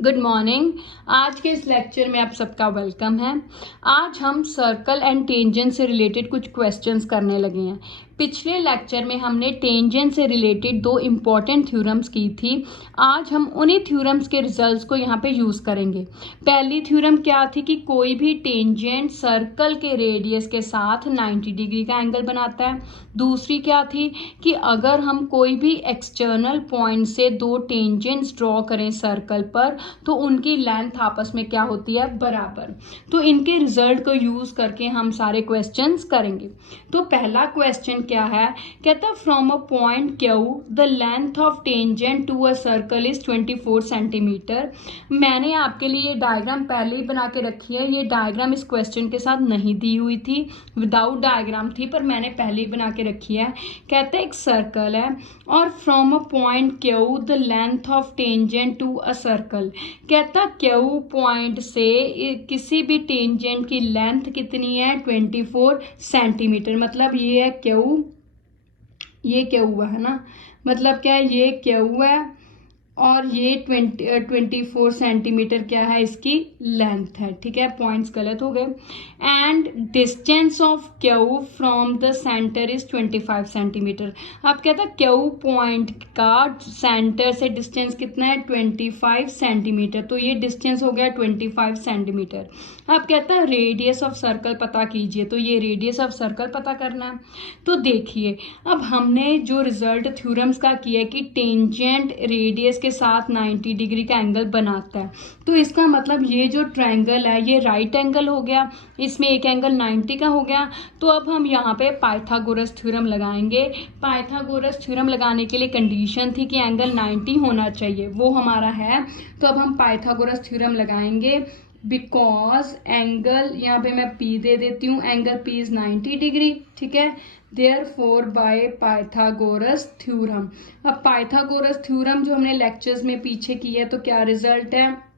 Good morning. आज के इस लेक्चर में आप सबका वेलकम है। आज हम सर्कल एंड टेंजेंट से रिलेटेड कुछ क्वेश्चंस करने लगे हैं। पिछले लेक्चर में हमने टेंजेंट से रिलेटेड दो इम्पॉर्टेंट थ्योरम्स की थी। आज हम उन्हीं थ्योरम्स के रिजल्ट्स को यहाँ पे यूज़ करेंगे। पहली थ्योरम क्या थी कि कोई भी टेंजेंट सर्कल के रेडियस के साथ 90 डिग्री का एंगल बनाता है। दूसरी क्या थी कि अगर हम कोई भी एक्सटर्नल पॉइंट से दो टेंजेंट्स ड्रॉ करें सर्कल पर तो उनकी लेंथ आपस में क्या होती है, बराबर। तो इनके रिजल्ट को यूज करके हम सारे क्वेश्चंस करेंगे। तो पहला क्वेश्चन क्या है, कहता from a point Q the length of tangent to a circle is 24 centimetre. मैंने आपके लिए ये डायग्राम पहले ही बना के रखी है। ये डायग्राम इस क्वेश्चन के साथ नहीं दी हुई थी, विदाउट डायग्राम थी, पर मैंने पहले ही बना के रखी है। कहते एक सर्कल है और from a point Q the length of tangent to a circle. कहता क्यू पॉइंट से किसी भी टेंजेंट की लेंथ कितनी है, 24 सेंटीमीटर। मतलब ये है क्यू, ये क्यू है ना, मतलब क्या है, ये क्यू है और ये 24 सेंटीमीटर क्या है, इसकी लेंथ है। ठीक है, पॉइंट्स गलत हो गए। And distance of Q from the centre is 25 centimetre. अब कहता है क्यू पॉइंट का सेंटर से डिस्टेंस कितना है, 25 सेंटीमीटर। तो ये डिस्टेंस हो गया 25 सेंटीमीटर। अब कहता है रेडियस ऑफ सर्कल पता कीजिए। तो ये रेडियस ऑफ सर्कल पता करना है। तो देखिए, अब हमने जो रिजल्ट थ्योरम्स का किया कि टेंजेंट रेडियस के साथ 90 डिग्री का एंगल बनाता है, तो इसका मतलब ये जो ट्रायंगल है ये राइट एंगल हो गया, इसमें एक एंगल 90 का हो गया। तो अब हम यहाँ पे पाइथागोरस थ्योरम लगाएंगे। पाइथागोरस थ्योरम लगाने के लिए कंडीशन थी कि एंगल 90 होना चाहिए, वो हमारा है। तो अब हम पाइथागोरस थ्योरम लगाएंगे। बिकॉज एंगल, यहाँ पे मैं P दे देती हूँ, एंगल P इज 90 डिग्री। ठीक है, देयरफॉर बाय पाइथागोरस थ्योरम। अब पाइथागोरस थ्योरम जो हमने लेक्चर्स में पीछे की है, तो क्या रिजल्ट है,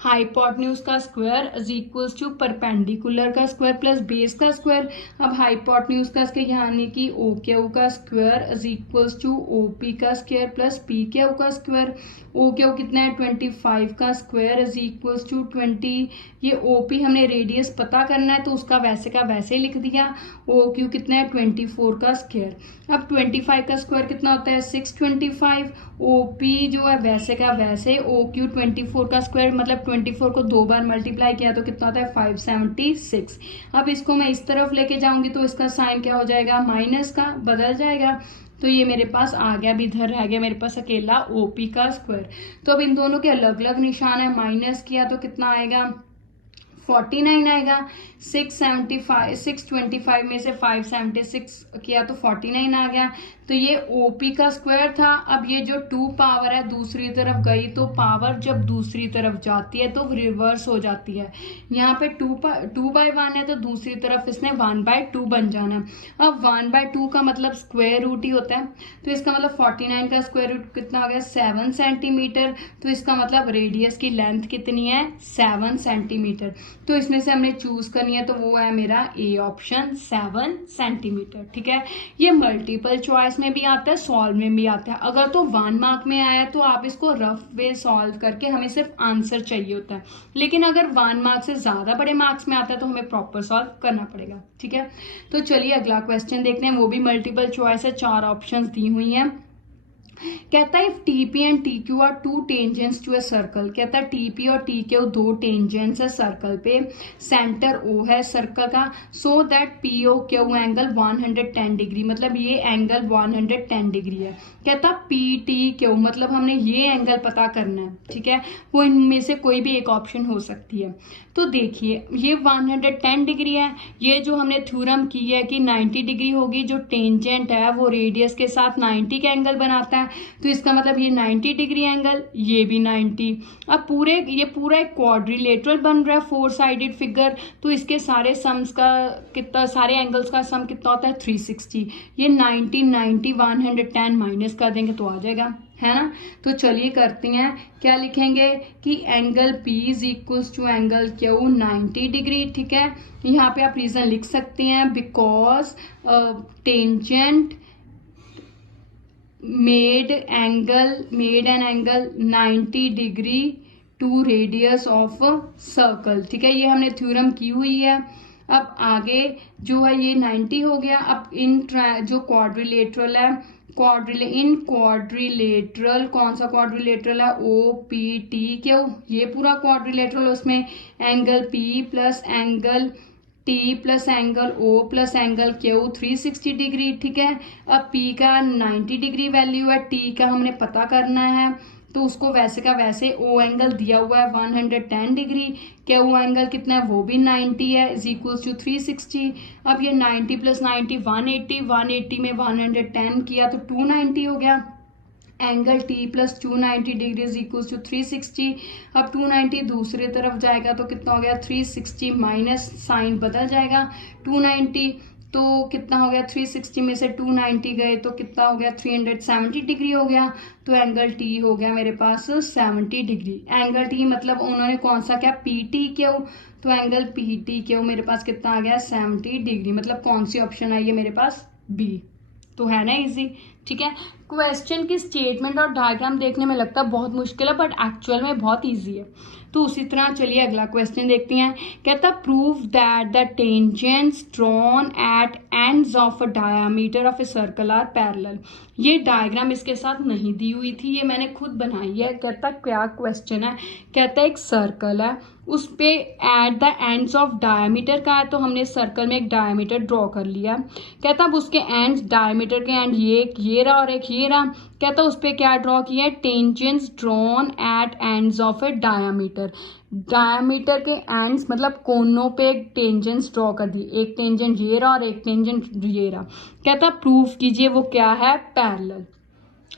हाइपोटेन्यूज का square is equals to perpendicular का स्क्वायर प्लस बेस का स्क्वायर। अब हाइपोटेन्यूज का यानी कि ओ क्यू का square is equals to O P का स्क्वायर प्लस पी क्यू का स्क्वायर। ओ क्यू कितना है, 25 का स्क्वायर इज इक्वल्स टू 20। ये ओ पी हमने रेडियस पता करना है तो उसका वैसे का वैसे ही लिख दिया। ओ क्यू कितना है, 24 का स्क्वायर। अब 25 का स्क्वायर कितना होता है, 625। ओ पी जो है वैसे का वैसे, ओ क्यू 24 का स्क्वायर मतलब 24 को 2 बार मल्टीप्लाई किया तो कितना होता है, 576। अब इसको मैं इस तरफ लेके जाऊंगी तो इसका साइन क्या हो जाएगा, माइनस का बदल जाएगा। तो ये मेरे पास आ गया, भी इधर रह गया मेरे पास अकेला ओपी का स्क्वायर। तो अब इन दोनों के अलग अलग निशान है, माइनस किया तो कितना आएगा, 49 आएगा। 625 में से 576 किया तो 49 आ गया। तो ये ओपी का स्क्वायर था। अब ये जो 2 पावर है दूसरी तरफ गई, तो पावर जब दूसरी तरफ जाती है तो रिवर्स हो जाती है। यहाँ पे 2/1 है तो दूसरी तरफ इसने 1/2 बन जाना है। अब 1/2 का मतलब स्क्वायर रूट ही होता है, तो इसका मतलब 49 का स्क्वायर रूट कितना आ गया, 7 सेंटीमीटर। तो इसका मतलब रेडियस की लेंथ कितनी है, 7 सेंटीमीटर। तो इसमें से हमने चूज करनी है, तो वो है मेरा ए ऑप्शन, 7 सेंटीमीटर। ठीक है, ये मल्टीपल चॉइस में भी आता है, सॉल्व में भी आता है। अगर तो 1 मार्क में आया तो आप इसको रफ वे सॉल्व करके हमें सिर्फ आंसर चाहिए होता है, लेकिन अगर 1 मार्क से ज्यादा बड़े मार्क्स में आता है तो हमें प्रॉपर सॉल्व करना पड़ेगा। ठीक है, तो चलिए अगला क्वेश्चन देखते हैं। वो भी मल्टीपल चॉइस है, 4 ऑप्शंस दी हुई हैं। कहता है if TP and T Q are 2 tangents to a circle. कहता है टीपी और टी क्यू 2 टेंजेंट्स है सर्कल पे, सेंटर ओ है सर्कल का, so that P O Q angle 110 degree. मतलब ये एंगल 110 डिग्री है। कहता पी टी क्यू मतलब हमने ये एंगल पता करना है। ठीक है, वो इनमें से कोई भी एक ऑप्शन हो सकती है। तो देखिए ये 110 डिग्री है। ये जो हमने थ्योरम की है कि 90 डिग्री होगी, जो टेंजेंट है वो रेडियस के साथ 90 का एंगल बनाता है, तो इसका मतलब ये 90 डिग्री एंगल, ये भी 90। अब ये पूरा एक क्वाड्रिलेटरल बन रहा है, 4 साइडेड फिगर। तो इसके सारे सम्स का कितना, सारे एंगल्स का सम कितना होता है, 360। ये 90 90 110 माइनस कर देंगे तो आ जाएगा, है ना। तो चलिए करते हैं, क्या लिखेंगे कि angle P is equals to angle Q 90 degree. ठीक है, यहाँ पे आप रीजन लिख सकते हैं, because tangent made an angle 90 degree to radius of circle. ठीक है, ये हमने थ्योरम की हुई है। अब आगे जो है ये 90 हो गया। अब इन जो क्वाड्रिलेटरल है, इन क्वाड्रिलेटरल, कौन सा क्वाड्रिलेटरल है, ओ पी टी क्यू, ये पूरा क्वाड्रिलेटरल, उसमें angle P plus angle T plus angle O plus angle Q 360 degree. ठीक है, अब पी का 90 डिग्री वैल्यू है, टी का हमने पता करना है, तो उसको वैसे का वैसे ओ एंगल दिया हुआ है 110 डिग्री, क्यू एंगल कितना है वो भी 90 है, इज इक्वल्स टू 360। अब ये 90 प्लस 90 180, 180 में 110 किया तो 290 हो गया। Angle T plus 290 degree is equal to 360। अब 290 दूसरी तरफ जाएगा तो कितना हो गया 360 माइनस साइन बदल जाएगा 290, तो कितना हो गया 360 में से 290 गए तो कितना हो गया 370 डिग्री हो गया। तो एंगल टी हो गया मेरे पास 70 डिग्री। एंगल टी मतलब उन्होंने कौन सा क्या पी टी क्यू, तो एंगल पी टी क्यू मेरे पास कितना आ गया 70 डिग्री। मतलब कौन सी ऑप्शन आई है मेरे पास, बी। तो है ना इजी। ठीक है, क्वेश्चन की स्टेटमेंट और डायग्राम देखने में लगता है बहुत मुश्किल है, बट एक्चुअल में बहुत इजी है। तो उसी तरह चलिए अगला क्वेश्चन देखते हैं। कहता prove that the tangents drawn at ends of a diameter of a circle are parallel. ये डायग्राम इसके साथ नहीं दी हुई थी, ये मैंने खुद बनाई है। कहता क्या क्वेश्चन है, कहता एक सर्कल है, उस पे at the ends of diameter का है, तो हमने सर्कल में एक डायमीटर ड्रॉ कर लिया। कहता अब उसके एंड्स, डायमीटर के एंड ये रहा और एक ये रहा। कहता उस पे क्या ड्रॉ किया है, tangents drawn at ends of A diameter. Diameter के एंड्स मतलब कोनों पे एक टेंजेंट्स ड्रॉ कर दी, एक टेंजेंट ये रहा और एक टेंजेंट ये रहा। कहता प्रूफ कीजिए वो क्या है, पैरेलल।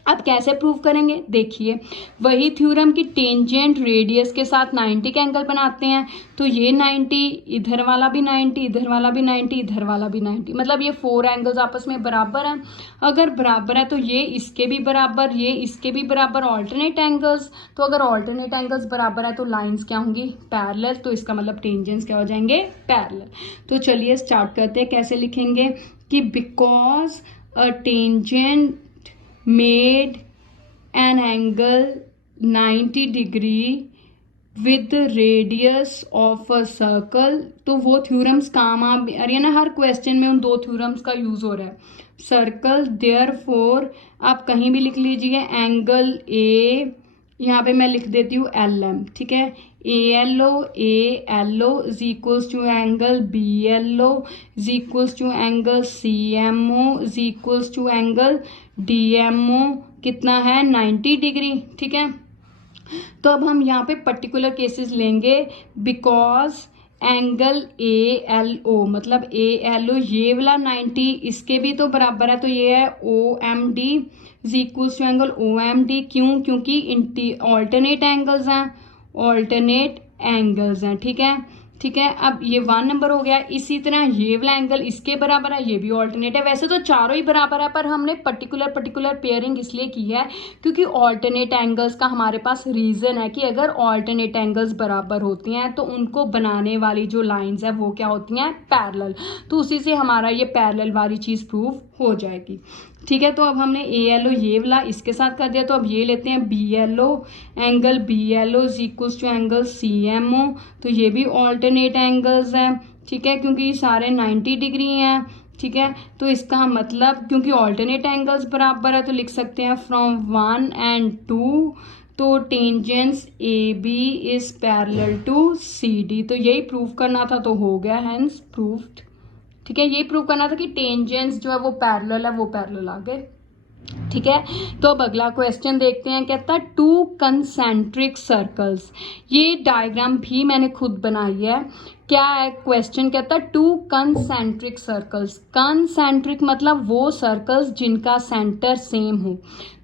अब कैसे प्रूव करेंगे, देखिए वही थ्योरम की टेंजेंट रेडियस के साथ 90 का एंगल बनाते हैं, तो ये 90, इधर वाला भी 90, इधर वाला भी 90, इधर वाला भी 90, मतलब ये 4 एंगल्स आपस में बराबर हैं। अगर बराबर है तो ये इसके भी बराबर, ये इसके भी बराबर, ऑल्टरनेट एंगल्स। तो अगर ऑल्टरनेट एंगल्स बराबर है तो लाइंस क्या होंगी, पैरेलल। तो इसका मतलब टेंजेंट्स क्या हो जाएंगे, पैरेलल। तो चलिए स्टार्ट करते हैं, कैसे लिखेंगे कि because a tangent made an angle 90 degree with the radius of a circle। तो वो थ्योरम्स काम आ रही है ना, हर क्वेश्चन में उन दो थ्योरम्स का यूज हो रहा है। सर्कल देयरफॉर आप कहीं भी लिख लीजिए एंगल ए, यहाँ पे मैं लिख देती हूँ एल एम। ठीक है, A L O is equals to angle B L O is equals to angle C M O is equals to angle D M O, कितना है 90 डिग्री। ठीक है, तो अब हम यहाँ पे पर्टिकुलर केसेस लेंगे। Because angle A L O मतलब ए एल ओ ये वाला 90 इसके भी तो बराबर है, तो ये है O M D is equals to angle O M D. क्यों, क्योंकि ऑल्टरनेट एंगल्स हैं, ऑल्टरनेट एंगल्स हैं। ठीक है, अब ये 1 नंबर हो गया। इसी तरह ये वाला एंगल इसके बराबर है, ये भी ऑल्टरनेट है। वैसे तो चारों ही बराबर है, पर हमने पर्टिकुलर पेयरिंग इसलिए की है क्योंकि ऑल्टरनेट एंगल्स का हमारे पास रीजन है कि अगर ऑल्टरनेट एंगल्स बराबर होती हैं तो उनको बनाने वाली जो लाइंस है वो क्या होती हैं, पैरेलल। तो उसी से हमारा ये पैरेलल वाली चीज प्रूव हो जाएगी। ठीक है, तो अब हमने ए एल ओ ये वाला इसके साथ कर दिया, तो अब ये लेते हैं B L O, angle B L O is equals to angle C M O. तो ये भी ऑल्टरनेट एंगल्स हैं। ठीक है, क्योंकि ये सारे 90 डिग्री हैं। ठीक है, तो इसका मतलब क्योंकि ऑल्टरनेट एंगल्स बराबर है तो लिख सकते हैं फ्रॉम 1 and 2 तो tangents A B is parallel to C D. तो यही प्रूव करना था, तो हो गया हैंस प्रूव्ड। ठीक है, ये प्रूव करना था कि टेंजेंट्स जो है वो पैरेलल है, वो पैरेलल आ गए। ठीक है, तो अब अगला क्वेश्चन देखते हैं। कहता है 2 कंसेंट्रिक सर्कल्स। ये डायग्राम भी मैंने खुद बनाई है। क्या है क्वेश्चन, कहता है 2 कंसेंट्रिक सर्कल्स। कंसेंट्रिक मतलब वो सर्कल्स जिनका सेंटर सेम हो।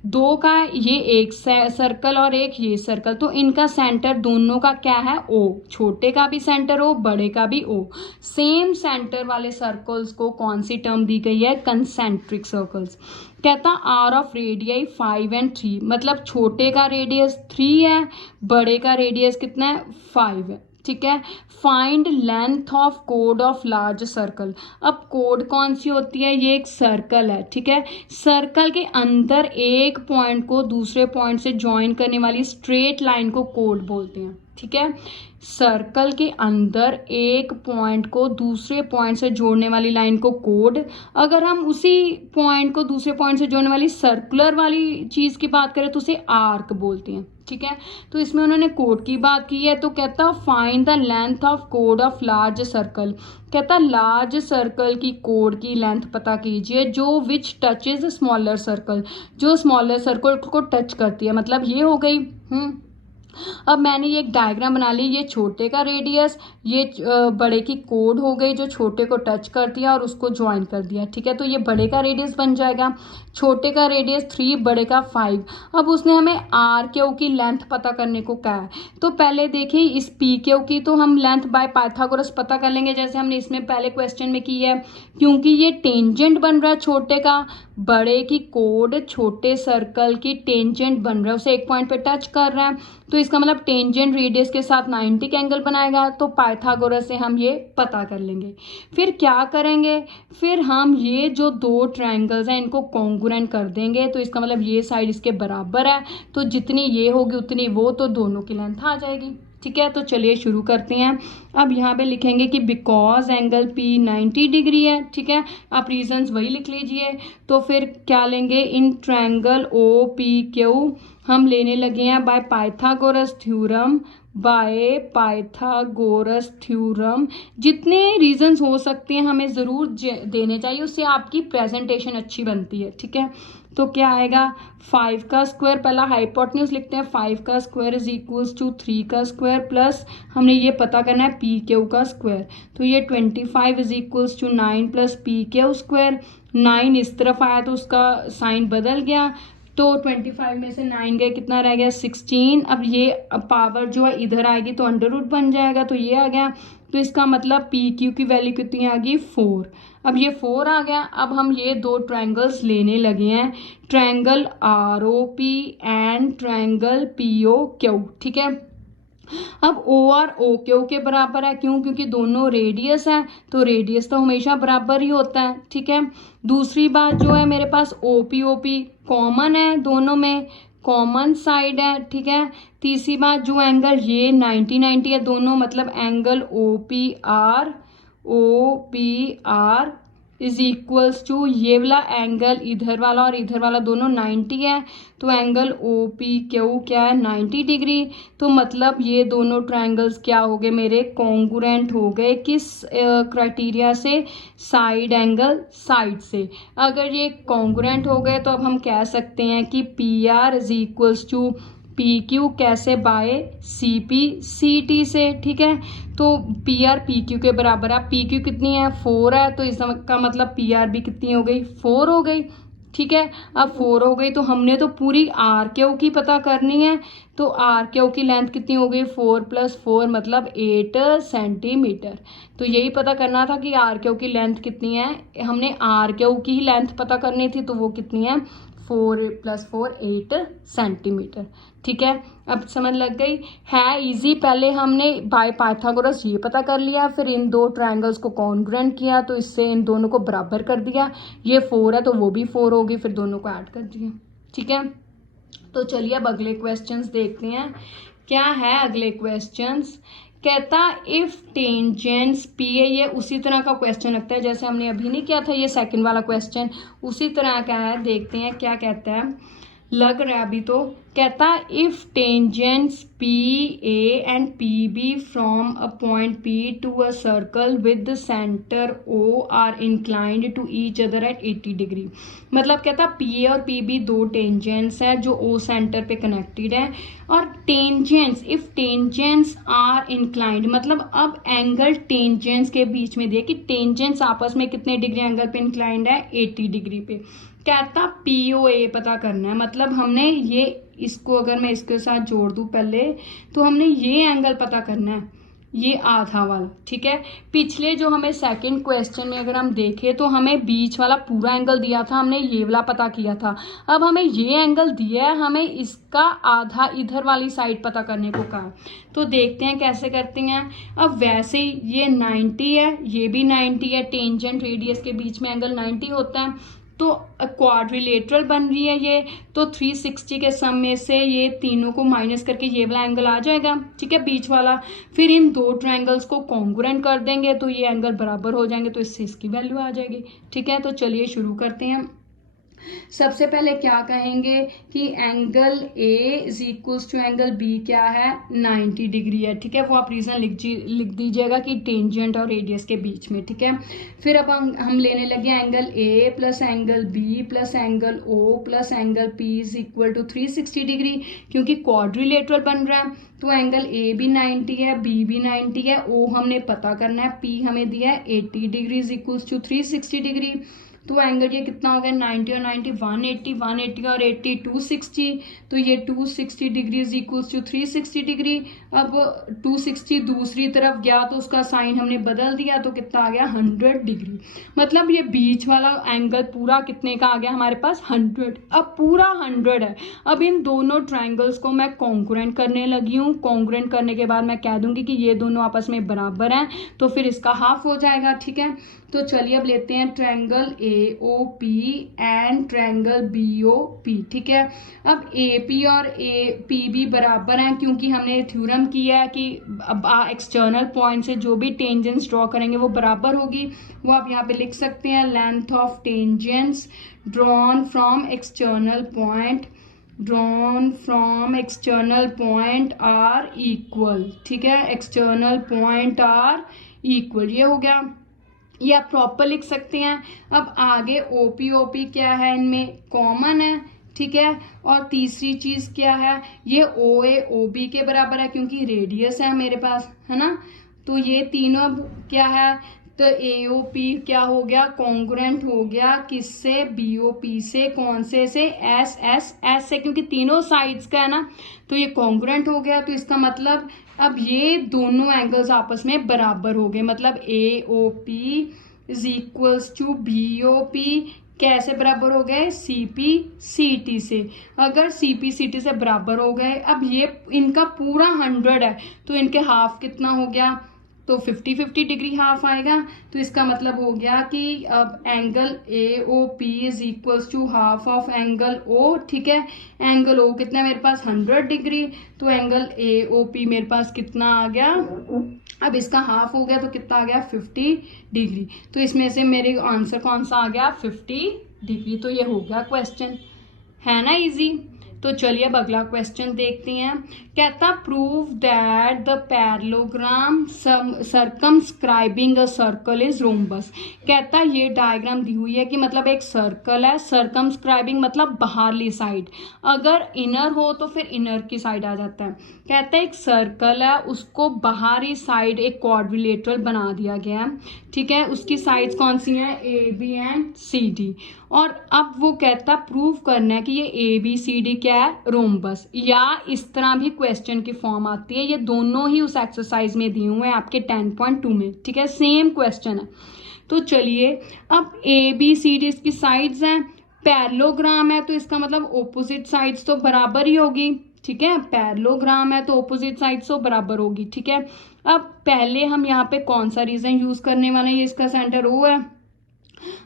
दो का ये एक सर्कल और एक ये सर्कल, तो इनका सेंटर दोनों का क्या है, ओ। छोटे का भी सेंटर ओ, बड़े का भी ओ। सेम सेंटर वाले सर्कल्स को कौन सी टर्म दी गई है, कंसेंट्रिक सर्कल्स। कहता आर ऑफ रेडियाई 5 and 3 मतलब छोटे का रेडियस 3 है, बड़े का रेडियस कितना है 5 है। ठीक है। Find length of code of large circle. अब कोड कौन सी होती है, ये एक सर्कल है, ठीक है। सर्कल के अंदर एक पॉइंट को दूसरे पॉइंट से ज्वाइन करने वाली स्ट्रेट लाइन को कोड बोलते हैं, ठीक है। सर्कल के अंदर एक पॉइंट को दूसरे पॉइंट से जोड़ने वाली लाइन को कोड, अगर हम उसी पॉइंट को दूसरे पॉइंट से जोड़ने वाली सर्कुलर वाली चीज की बात करें तो उसे आर्क बोलते हैं, ठीक है। तो इसमें उन्होंने कोड की बात की है, तो कहता find the length of code of large circle. कहता लार्ज सर्कल की कोड की लेंथ पता कीजिए जो विच टचेज स्मॉलर सर्कल, जो स्मॉलर सर्कल को टच करती है। मतलब ये हो गई अब मैंने ये एक डायग्राम बना ली, ये छोटे का रेडियस, ये बड़े की कोड हो गई जो छोटे को टच कर दिया और उसको ज्वाइन कर दिया, ठीक है। तो ये बड़े का रेडियस बन जाएगा, छोटे का रेडियस 3, बड़े का 5। अब उसने हमें आर क्यू की लेंथ पता करने को कहा है, तो पहले देखिए इस पी क्यू की तो हम लेंथ बाय पाइथागोरस पता कर लेंगे, जैसे हमने इसमें पहले क्वेश्चन में की है। क्योंकि ये टेंजेंट बन रहा है छोटे का, बड़े की कोड छोटे सर्कल की टेंजेंट बन रहा है, उसे एक पॉइंट पे टच कर रहा है, तो इसका मतलब टेंजेंट रेडियस के साथ 90 का एंगल बनाएगा। तो पाइथागोरस से हम ये पता कर लेंगे। फिर क्या करेंगे, फिर हम ये जो दो ट्रायंगल्स हैं इनको कॉन्ग्रुएंट कर देंगे, तो इसका मतलब ये साइड इसके बराबर है, तो जितनी ये होगी उतनी वो, तो दोनों की लेंथ आ जाएगी, ठीक है। तो चलिए शुरू करते हैं। अब यहाँ पे लिखेंगे कि बिकॉज एंगल पी 90 डिग्री है, ठीक है। आप रीजंस वही लिख लीजिए। तो फिर क्या लेंगे, in triangle O P Q हम लेने लगे हैं by Pythagoras theorem, by Pythagoras theorem. जितने रीजंस हो सकते हैं हमें ज़रूर देने चाहिए, उससे आपकी प्रेजेंटेशन अच्छी बनती है, ठीक है। तो क्या आएगा, 5 का स्क्वायर, पहला हाइपोटेन्यूज लिखते हैं, 5 का स्क्वायर इज इक्वल्स टू 3 का स्क्वायर, प्लस हमने ये पता करना है पी क्यू का स्क्वायर, तो ये 25 is equals to 9 plus P Q square. 9 इस तरफ आया तो उसका साइन बदल गया, तो 25 में से 9 गए, कितना रह गया 16। अब ये पावर जो है इधर आएगी तो अंडर रूट बन जाएगा, तो ये आ गया। तो इसका मतलब पी क्यू की वैल्यू कितनी आ गई, 4। अब ये 4 आ गया। अब हम ये दो ट्रायंगल्स लेने लगे हैं, triangle R O P and triangle P O Q, ठीक है। अब ओ आर ओ क्यू के बराबर है, क्यों, क्योंकि दोनों रेडियस है, तो रेडियस तो हमेशा बराबर ही होता है, ठीक है। दूसरी बात जो है मेरे पास ओ पी कॉमन है, दोनों में कॉमन साइड है, ठीक है। तीसरी बात जो एंगल ये 90 है दोनों, मतलब angle O P R is equals to ये वाला एंगल इधर वाला और इधर वाला दोनों 90 है, तो एंगल ओ पी क्यू क्या है 90 डिग्री। तो मतलब ये दोनों ट्रायंगल्स क्या हो गए मेरे, कॉन्ग्रुएंट हो गए, किस क्राइटेरिया से, साइड एंगल साइड से। अगर ये कॉन्ग्रुएंट हो गए तो अब हम कह सकते हैं कि P R is equals to P Q कैसे, by C P C T से, ठीक है। तो पी आर पी क्यू के बराबर है, पी क्यू कितनी है 4 है, तो इसका मतलब पी आर भी कितनी हो गई 4 हो गई, ठीक है। अब 4 हो गई तो हमने तो पूरी आर क्यू की पता करनी है, तो आर क्यू की लेंथ कितनी हो गई 4 + 4 मतलब 8 सेंटीमीटर। तो यही पता करना था कि आर क्यू की लेंथ कितनी है, हमने आर क्यू की ही लेंथ पता करनी थी, तो वो कितनी है 4 + 4 8 सेंटीमीटर, ठीक है। अब समझ लग गई है, इजी। पहले हमने बाय पाइथागोरस ये पता कर लिया, फिर इन दो ट्रायंगल्स को कॉन्ग्रुएंट किया, तो इससे इन दोनों को बराबर कर दिया। ये 4 है तो वो भी 4 होगी, फिर दोनों को ऐड कर दिया, ठीक है। तो चलिए अब अगले क्वेश्चंस देखते हैं, क्या है अगले क्वेश्चंस। कहता इफ टेंजेंट्स पी है, ये उसी तरह का क्वेश्चन लगता है जैसे हमने अभी नहीं किया था, ये सेकंड वाला क्वेश्चन उसी तरह का है। देखते हैं क्या कहता है, लग रहा है अभी तो। कहता if tangents P A and P B from a point P to a circle with centre O are inclined to each other at 80 degree. मतलब कहता पी ए और पी बी दो टेंजेंट्स है जो ओ सेंटर पे कनेक्टेड है, और tangents if tangents are inclined, मतलब अब एंगल टेंजेंट्स के बीच में देखिए टेंजेंट्स आपस में कितने डिग्री एंगल पे इंक्लाइंड है 80 डिग्री पे। कहता पी ओ ए पता करना है, मतलब हमने ये इसको अगर मैं इसके साथ जोड़ दूं पहले, तो हमने ये एंगल पता करना है, ये आधा वाला, ठीक है। पिछले जो हमें सेकंड क्वेश्चन में अगर हम देखें तो हमें बीच वाला पूरा एंगल दिया था, हमने ये वाला पता किया था। अब हमें ये एंगल दिया है, हमें इसका आधा इधर वाली साइड पता करने को कहा। तो देखते हैं कैसे करते हैं। अब वैसे ही ये 90 है, ये भी 90 है, टेंजेंट रेडियस के बीच में एंगल 90 होता है। तो क्वाड्रिलेटरल बन रही है ये, तो 360 के सम में से ये तीनों को माइनस करके ये वाला एंगल आ जाएगा, ठीक है, बीच वाला। फिर इन दो ट्रायंगल्स को कॉन्ग्रुएंट कर देंगे तो ये एंगल बराबर हो जाएंगे, तो इससे इसकी वैल्यू आ जाएगी, ठीक है। तो चलिए शुरू करते हैं। सबसे पहले क्या कहेंगे कि angle A is equals to angle B क्या है, 90 डिग्री है, ठीक है। वो आप रीजन लिख दीजिएगा कि टेंजेंट और रेडियस के बीच में, ठीक है। फिर अब हम लेने लगे angle A plus angle B plus angle O plus angle P is equal to 360 degree, क्योंकि क्वाड्रिलेटरल बन रहा है। तो एंगल ए भी 90 है, बी भी 90 है, ओ हमने पता करना है, पी हमें दिया है 80 degree is equals to 360 degree. तो एंगल ये कितना हो गया, 90 और 90 180, 180 और 80 260, तो ये 260 degree is equals to 360 degree. अब 260 दूसरी तरफ गया तो उसका साइन हमने बदल दिया, तो कितना आ गया 100 डिग्री। मतलब ये बीच वाला एंगल पूरा कितने का आ गया हमारे पास, 100। अब पूरा 100 है। अब इन दोनों ट्राइंगल्स को मैं कॉन्ग्रुएंट करने लगी हूँ। कॉन्ग्रुएंट करने के बाद मैं कह दूंगी कि ये दोनों आपस में बराबर हैं, तो फिर इसका हाफ हो जाएगा, ठीक है। तो चलिए अब लेते हैं triangle A O P and triangle B O P, ठीक है। अब ए पी और ए पी भी बराबर हैं, क्योंकि हमने थ्योरम किया है कि अब एक्सटर्नल पॉइंट से जो भी टेंजेंट्स ड्रॉ करेंगे वो बराबर होगी। वो आप यहाँ पे लिख सकते हैं, length of tangents drawn from external point are equal, ठीक है। एक्सटर्नल पॉइंट आर इक्वल, ये हो गया, ये आप प्रॉपर लिख सकते हैं। अब आगे ओपी क्या है, इनमें कॉमन है, ठीक है। और तीसरी चीज क्या है, ये ओ ए ओ बी के बराबर है, क्योंकि रेडियस है मेरे पास, है ना। तो ये तीनों अब क्या है, तो ए ओ पी क्या हो गया, कॉन्ग्रुएंट हो गया किससे, बी ओ पी से। कौन से एस से, क्योंकि तीनों साइड्स का है ना, तो ये कॉन्ग्रुएंट हो गया। तो इसका मतलब अब ये दोनों एंगल्स आपस में बराबर हो गए, मतलब A O P is equals to B O P कैसे बराबर हो गए, सी पी सी टी से। अगर सी पी सी टी से बराबर हो गए, अब ये इनका पूरा 100 है, तो इनके हाफ कितना हो गया, तो 50-50 डिग्री हाफ आएगा। तो इसका मतलब हो गया कि अब angle A O P is equals to half of angle O, ठीक है। एंगल ओ कितना है मेरे पास, 100 डिग्री, तो एंगल ए ओ पी मेरे पास कितना आ गया, अब इसका हाफ हो गया तो कितना आ गया, 50 डिग्री। तो इसमें से मेरे आंसर कौन सा आ गया, 50 डिग्री। तो ये हो गया क्वेश्चन, है ना इजी। तो चलिए अब अगला क्वेश्चन देखते हैं। कहता prove that the parallelogram circumscribing a circle is rhombus. कहता ये डायग्राम दी हुई है कि मतलब एक सर्कल है, सर्कमस्क्राइबिंग मतलब बाहरली साइड, अगर इनर हो तो फिर इनर की साइड आ जाता है। कहता है एक सर्कल है, उसको बाहरी साइड एक क्वाड्रिलेटरल बना दिया गया है, ठीक है। उसकी साइड्स कौन सी हैं, A B and C D. और अब वो कहता प्रूव करना है कि ये ए बी सी डी क्या है, रोम्बस, या इस तरह भी क्वेश्चन की फॉर्म आती है। ये दोनों ही उस एक्सरसाइज में दिए हुए हैं आपके 10.2 में, ठीक है, सेम क्वेश्चन है। तो चलिए अब ए बी सी डी इसकी साइड्स हैं, पैरेललोग्राम है तो इसका मतलब ऑपोजिट साइड्स तो बराबर ही होगी, ठीक है। पैरेललोग्राम है तो ऑपोजिट साइड्स तो बराबर होगी, ठीक है। अब पहले हम यहाँ पे कौन सा रीजन यूज करने वाले हैं, ये इसका सेंटर ओ है।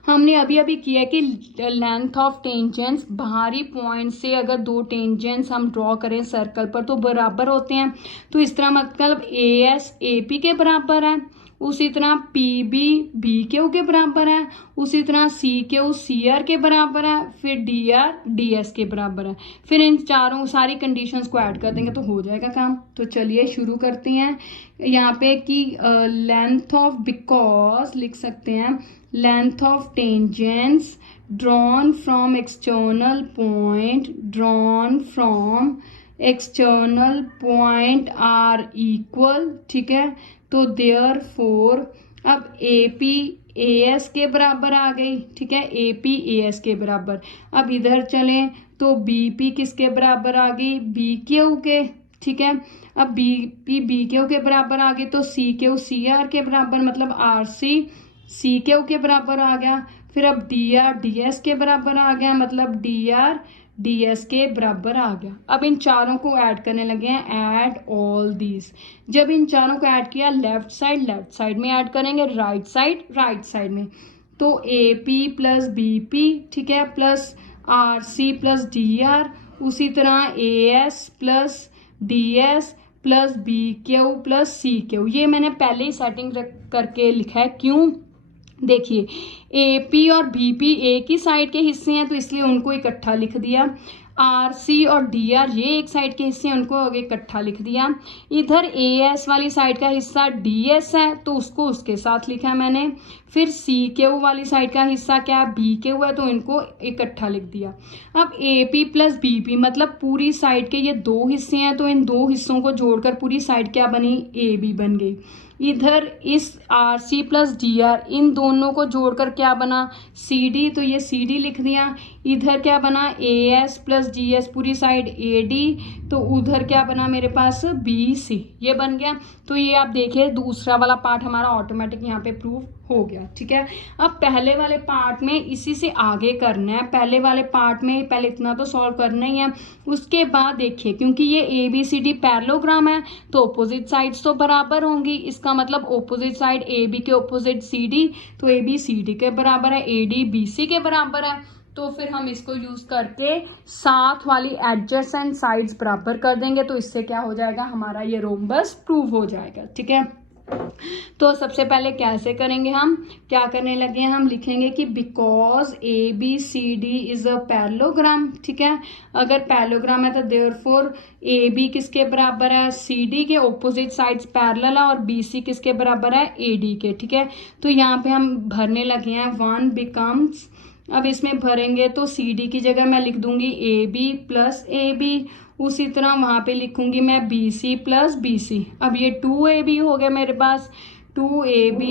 हमने अभी अभी किया कि लेंथ ऑफ टेंजेंट्स, बाहरी पॉइंट से अगर दो टेंजेंट्स हम ड्रॉ करें सर्कल पर तो बराबर होते हैं। तो इस तरह मतलब ए एस ए पी के बराबर है, उसी तरह पी बी बी क्यू के बराबर है, उसी तरह सी क्यू सी आर के बराबर है, फिर डी आर डी एस के बराबर है। फिर इन चारों सारी कंडीशंस को ऐड कर देंगे तो हो जाएगा काम। तो चलिए शुरू करते हैं। यहाँ पे कि लेंथ ऑफ, बिकॉज लिख सकते हैं length of tangents drawn from external point are equal, ठीक है। तो देयरफॉर अब ए पी ए एस के बराबर आ गई, ठीक है, ए पी ए एस के बराबर। अब इधर चलें तो बी पी किसके बराबर आ गई, बी क्यू के, ठीक है। अब बी पी बी क्यू के बराबर आ गई तो सी क्यू सी आर के बराबर, मतलब आर सी क्यू के बराबर आ गया। फिर अब डी आर डी एस के बराबर आ गया, मतलब डी आर डी एस के बराबर आ गया। अब इन चारों को ऐड करने लगे हैं, ऐड ऑल दीज। जब इन चारों को ऐड किया, लेफ्ट साइड में ऐड करेंगे, राइट साइड में, तो A P plus B P, ठीक है, plus R C plus D R, उसी तरह A S plus D S plus B Q plus C Q. ये मैंने पहले ही सेटिंग करके लिखा है, क्यों? देखिए, ए पी और बी पी एक ही साइड के हिस्से हैं तो इसलिए उनको इकट्ठा लिख दिया। आर सी और डी आर ये एक साइड के हिस्से हैं, उनको इकट्ठा लिख दिया। इधर ए एस वाली साइड का हिस्सा डी एस है तो उसको उसके साथ लिखा मैंने। फिर सी क्यू वाली साइड का हिस्सा क्या बी क्यू है तो इनको इकट्ठा लिख दिया। अब A P plus B P मतलब पूरी साइड के ये दो हिस्से हैं तो इन दो हिस्सों को जोड़कर पूरी साइड क्या बनी, ए बी बन गई। इधर इस R C plus D R इन दोनों को जोड़कर क्या बना, सी डी, तो ये सी डी लिख दिया। इधर क्या बना, ए एस प्लस डी एस पूरी साइड ए डी, तो उधर क्या बना मेरे पास बी सी, ये बन गया। तो ये आप देखिए दूसरा वाला पार्ट हमारा ऑटोमेटिक यहाँ पे प्रूव हो गया, ठीक है। अब पहले वाले पार्ट में इसी से आगे करना है। पहले वाले पार्ट में पहले इतना तो सॉल्व करना ही है, उसके बाद देखिए क्योंकि ये A B C D parallelogram है तो ऑपोजिट साइड्स तो बराबर होंगी। इसका मतलब ऑपोजिट साइड ए बी के ऑपोजिट सी डी, तो ए बी सी डी के बराबर है, ए डी बी सी के बराबर है। तो फिर हम इसको यूज करके साथ वाली एडजेसेंट साइड्स बराबर कर देंगे तो इससे क्या हो जाएगा, हमारा ये रोम्बस प्रूव हो जाएगा, ठीक है। तो सबसे पहले कैसे करेंगे, हम क्या करने लगे हैं, हम लिखेंगे कि because A B C D is a parallelogram, ठीक है। अगर पैरेललोग्राम है तो देयरफॉर ए बी किसके बराबर है, सी डी के, ऑपोजिट साइड्स पैरेलल है, और बी सी किसके बराबर है, ए डी के, ठीक है। तो यहाँ पे हम भरने लगे हैं, वन बिकम्स, अब इसमें भरेंगे तो सी डी की जगह मैं लिख दूंगी A B plus A B, उसी तरह वहां पे लिखूंगी मैं B C plus B C. अब ये 2ab हो गया मेरे पास, 2ab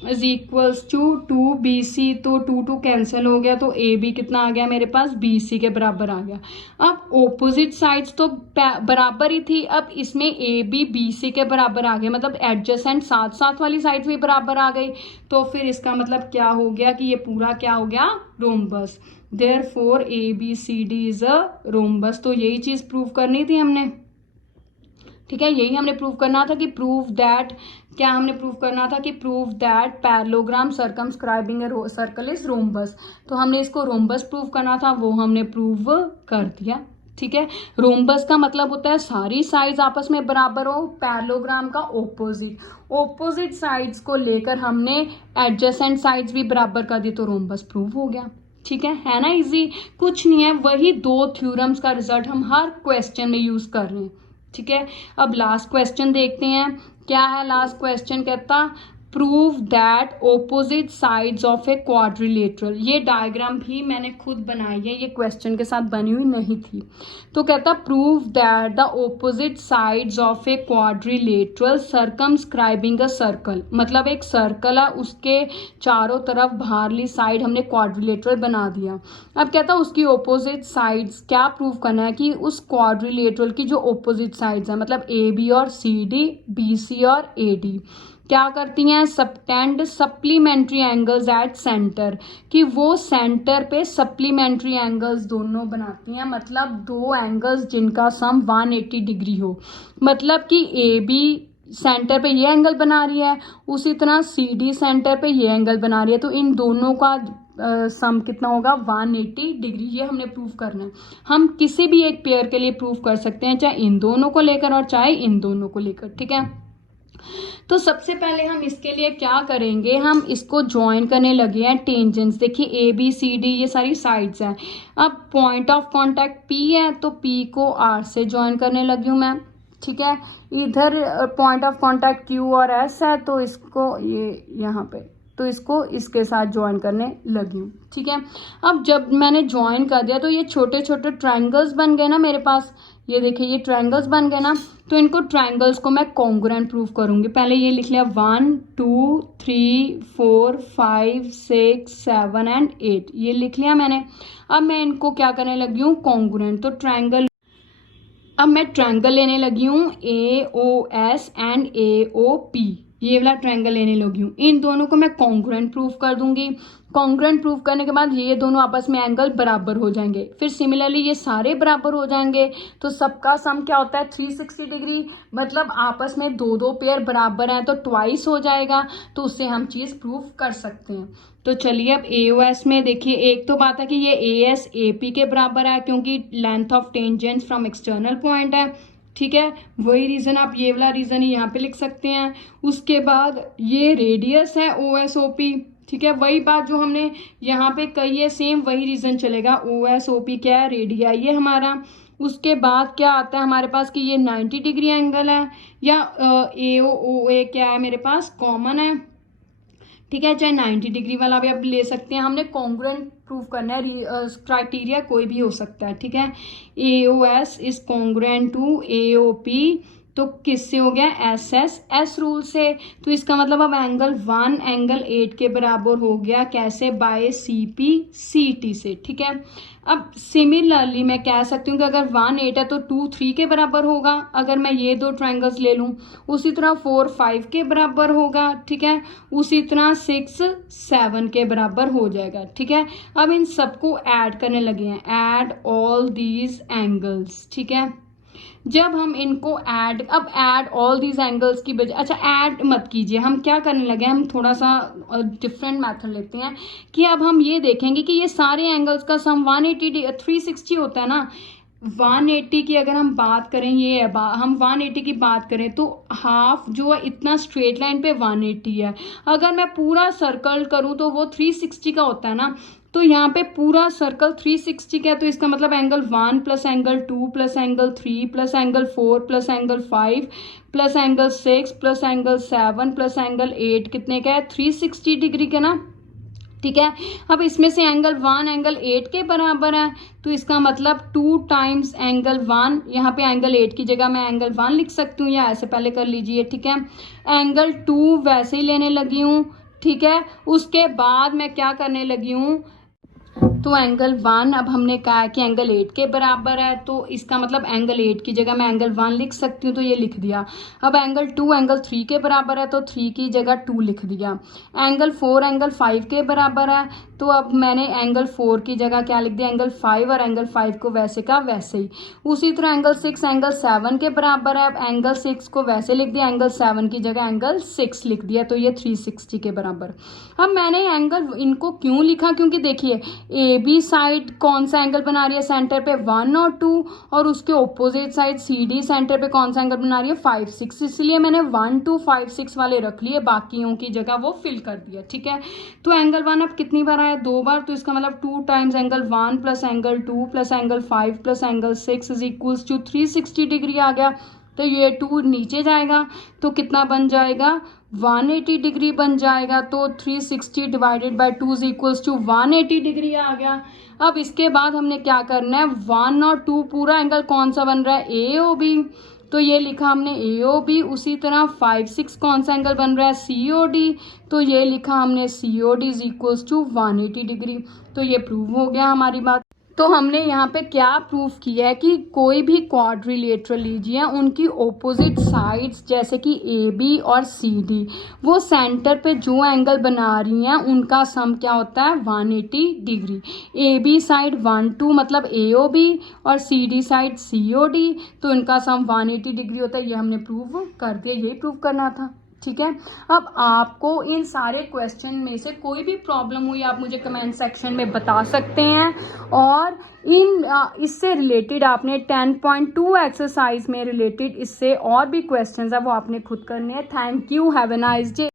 is equals to 2bc, तो 2 कैंसिल हो गया तो ab कितना आ गया मेरे पास, bc के बराबर आ गया। अब ऑपोजिट साइड्स तो बराबर ही थी, अब इसमें ab bc के बराबर आ गया, मतलब एडजेसेंट साथ साथ वाली साइड भी बराबर आ गई। तो फिर इसका मतलब क्या हो गया कि ये पूरा क्या हो गया, rhombus. Therefore ABCD is a rhombus. तो यही चीज प्रूव करनी थी हमने, ठीक है। यही हमने प्रूव करना था कि प्रूव दैट, क्या हमने प्रूव करना था कि prove that parallelogram circumscribing a circle is rhombus. तो हमने इसको रोम्बस प्रूव करना था, वो हमने प्रूव कर दिया, ठीक है। रोम्बस का मतलब होता है सारी साइड्स आपस में बराबर हो, पैरेललोग्राम का ऑपोजिट साइड्स को लेकर हमने एडजेसेंट साइड्स भी बराबर कर दी तो रोम्बस प्रूव हो गया, ठीक है ना। इजी कुछ नहीं है, वही दो थ्योरम्स का रिजल्ट हम हर क्वेश्चन में यूज कर रहे हैं, ठीक है। अब लास्ट क्वेश्चन देखते हैं, क्या है लास्ट क्वेश्चन, कहता prove that opposite sides of a quadrilateral. ये डायग्राम भी मैंने खुद बनाई है, ये क्वेश्चन के साथ बनी हुई नहीं थी। तो कहता prove that the opposite sides of a quadrilateral circumscribing a circle, मतलब एक सर्कल है उसके चारों तरफ बाहरली साइड हमने क्वाड्रिलेटरल बना दिया। अब कहता उसकी ऑपोजिट साइड्स क्या प्रूव करना है कि उस क्वाड्रिलेटरल की जो ऑपोजिट साइड्स है, मतलब ए बी और सी डी, बी सी और ए डी क्या करती हैं, subtend supplementary angles at centre, कि वो सेंटर पे सप्लीमेंट्री एंगल्स दोनों बनाती हैं, मतलब दो एंगल्स जिनका सम 180 डिग्री हो। मतलब कि ए बी सेंटर पे ये एंगल बना रही है, उसी तरह सी डी सेंटर पे ये एंगल बना रही है, तो इन दोनों का सम कितना होगा, 180 डिग्री। ये हमने प्रूव करना है। हम किसी भी एक पेयर के लिए प्रूव कर सकते हैं, चाहे इन दोनों को लेकर और चाहे इन दोनों को लेकर, ठीक है। तो सबसे पहले हम इसके लिए क्या करेंगे, हम इसको ज्वाइन करने लगे हैं टेंजेंट्स। देखिए ए बी सी डी ये सारी साइड्स हैं। अब पॉइंट ऑफ कांटेक्ट पी है तो पी को आर से ज्वाइन करने लगी हूँ मैं, ठीक है। इधर पॉइंट ऑफ कांटेक्ट क्यू और एस है तो इसको ये यहाँ पे, तो इसको इसके साथ ज्वाइन करने लगी हूँ, ठीक है। अब जब मैंने ज्वाइन कर दिया तो ये छोटे छोटे ट्रायंगल्स बन गए ना मेरे पास, ये देखिए ये ट्रायंगल्स बन गए ना, तो इनको ट्रायंगल्स को मैं कॉन्ग्रुएंट प्रूव करूंगी। पहले ये लिख लिया 1 2 3 4 5 6 7 एंड 8, ये लिख लिया मैंने। अब मैं इनको क्या करने लगी हूँ, कॉन्ग्रुएंट। तो अब मैं ट्रायंगल लेने लगी हूँ AOS एंड AOP, ये वाला ट्रायंगल लेने लगी हूँ। इन दोनों को मैं कॉन्ग्रुएंट प्रूफ कर दूंगी। कॉन्ग्रुएंट प्रूफ करने के बाद ये दोनों आपस में एंगल बराबर हो जाएंगे। फिर सिमिलरली ये सारे बराबर हो जाएंगे तो सबका सम क्या होता है 360 डिग्री, मतलब आपस में दो दो पेयर बराबर हैं तो ट्वाइस हो जाएगा, तो उससे हम चीज़ प्रूफ कर सकते हैं। तो चलिए अब AOS में देखिए, एक तो बात है कि ये AS AP के बराबर है क्योंकि length of tangent from external point है, ठीक है। वही रीज़न आप ये वाला रीज़न ही यहाँ पे लिख सकते हैं। उसके बाद ये रेडियस है OSOP, ठीक है। वही बात जो हमने यहाँ पे कही है सेम वही रीज़न चलेगा। OSOP क्या है, रेडियाई है हमारा। उसके बाद क्या आता है हमारे पास कि ये 90 डिग्री एंगल है, या AOA क्या है मेरे पास कॉमन है, ठीक है। चाहे 90 डिग्री वाला भी आप ले सकते हैं। हमने कॉन्ग्रुएंट प्रूव करना है, क्राइटेरिया कोई भी हो सकता है, ठीक है। AOS is congruent to AOP, तो किससे हो गया एस रूल से। तो इसका मतलब अब एंगल 1 एंगल 8 के बराबर हो गया, कैसे, बाय CP/CT से, ठीक है। अब सिमिलरली मैं कह सकती हूँ कि अगर 1 8 है तो 2 3 के बराबर होगा, अगर मैं ये दो ट्रायंगल्स ले लूँ। उसी तरह 4 5 के बराबर होगा, ठीक है। उसी तरह 6 7 के बराबर हो जाएगा, ठीक है। अब इन सबको ऐड करने लगे हैं, ऐड ऑल दीज एंगल्स, ठीक है। जब हम इनको ऐड ऑल दीज एंगल्स की बजाय, अच्छा ऐड मत कीजिए, हम क्या करने लगे, हम थोड़ा सा डिफरेंट मेथड लेते हैं कि अब हम ये देखेंगे कि ये सारे एंगल्स का सम 360 होता है ना। 180 की अगर हम बात करें, ये है हम 180 की बात करें तो हाफ जो है इतना स्ट्रेट लाइन पे 180 है। अगर मैं पूरा सर्कल करूं तो वो 360 का होता है ना। तो यहाँ पे पूरा सर्कल 360 का है, तो इसका मतलब angle 1 plus angle 2 plus angle 3 plus angle 4 plus angle 5 plus angle 6 plus angle 7 plus angle 8 कितने का है 360 डिग्री का ना, ठीक है। अब इसमें से एंगल 1 एंगल 8 के बराबर है, तो इसका मतलब 2 टाइम्स एंगल 1, यहाँ पे एंगल 8 की जगह मैं एंगल 1 लिख सकती हूँ, या ऐसे पहले कर लीजिए, ठीक है। एंगल 2 वैसे ही लेने लगी हूँ, ठीक है। उसके बाद मैं क्या करने लगी हूँ, तो एंगल 1 अब हमने कहा है कि एंगल 8 के बराबर है, तो इसका मतलब एंगल 8 की जगह मैं एंगल 1 लिख सकती हूँ, तो ये लिख दिया। अब एंगल 2 एंगल 3 के बराबर है, तो 3 की जगह 2 लिख दिया। एंगल 4 एंगल 5 के बराबर है, तो अब मैंने एंगल 4 की जगह क्या लिख दिया, एंगल 5, और एंगल 5 को वैसे का वैसे ही। उसी तरह एंगल 6 एंगल 7 के बराबर है, अब एंगल 6 को वैसे लिख दिया, एंगल 7 की जगह एंगल 6 लिख दिया, तो ये 360 के बराबर। अब मैंने एंगल इनको क्यों लिखा, क्योंकि देखिए AB साइड कौन सा एंगल बना रही है सेंटर पे 1 और 2, और उसके ऑपोजिट साइड CD सेंटर पे कौन सा एंगल बना रही है 5 6, इसलिए मैंने 1 2 5 6 वाले रख लिए, बाकियों की जगह वो फिल कर दिया, ठीक है। तो एंगल 1 अब कितनी बार आया, 2 बार, तो इसका मतलब 2 times angle 1 plus angle 2 plus angle 5 plus angle 6 is equals to 360 degree आ गया। तो ये 2 नीचे जाएगा तो कितना बन जाएगा 180 डिग्री बन जाएगा, तो 360 divided by 2 is equals to 180 degree आ गया। अब इसके बाद हमने क्या करना है, 1 और 2 पूरा एंगल कौन सा बन रहा है AOB, तो ये लिखा हमने AOB। उसी तरह 5 6 कौन सा एंगल बन रहा है COD, तो ये लिखा हमने COD is equals to 180 degree. तो ये प्रूव हो गया हमारी बात। तो हमने यहाँ पे क्या प्रूफ किया है कि कोई भी क्वाड्रिलेटरल लीजिए, उनकी ओपोजिट साइड्स जैसे कि AB और CD, वो सेंटर पे जो एंगल बना रही हैं उनका सम क्या होता है 180 डिग्री। AB साइड 1 2 मतलब AOB, और CD साइड COD, तो इनका सम 180 डिग्री होता है। ये हमने प्रूव कर दिया, यही प्रूव करना था, ठीक है। अब आपको इन सारे क्वेश्चन में से कोई भी प्रॉब्लम हुई आप मुझे कमेंट सेक्शन में बता सकते हैं, और इससे रिलेटेड आपने 10.2 एक्सरसाइज में रिलेटेड इससे और भी क्वेश्चंस है वो आपने खुद करने हैं। Thank you, have a nice day.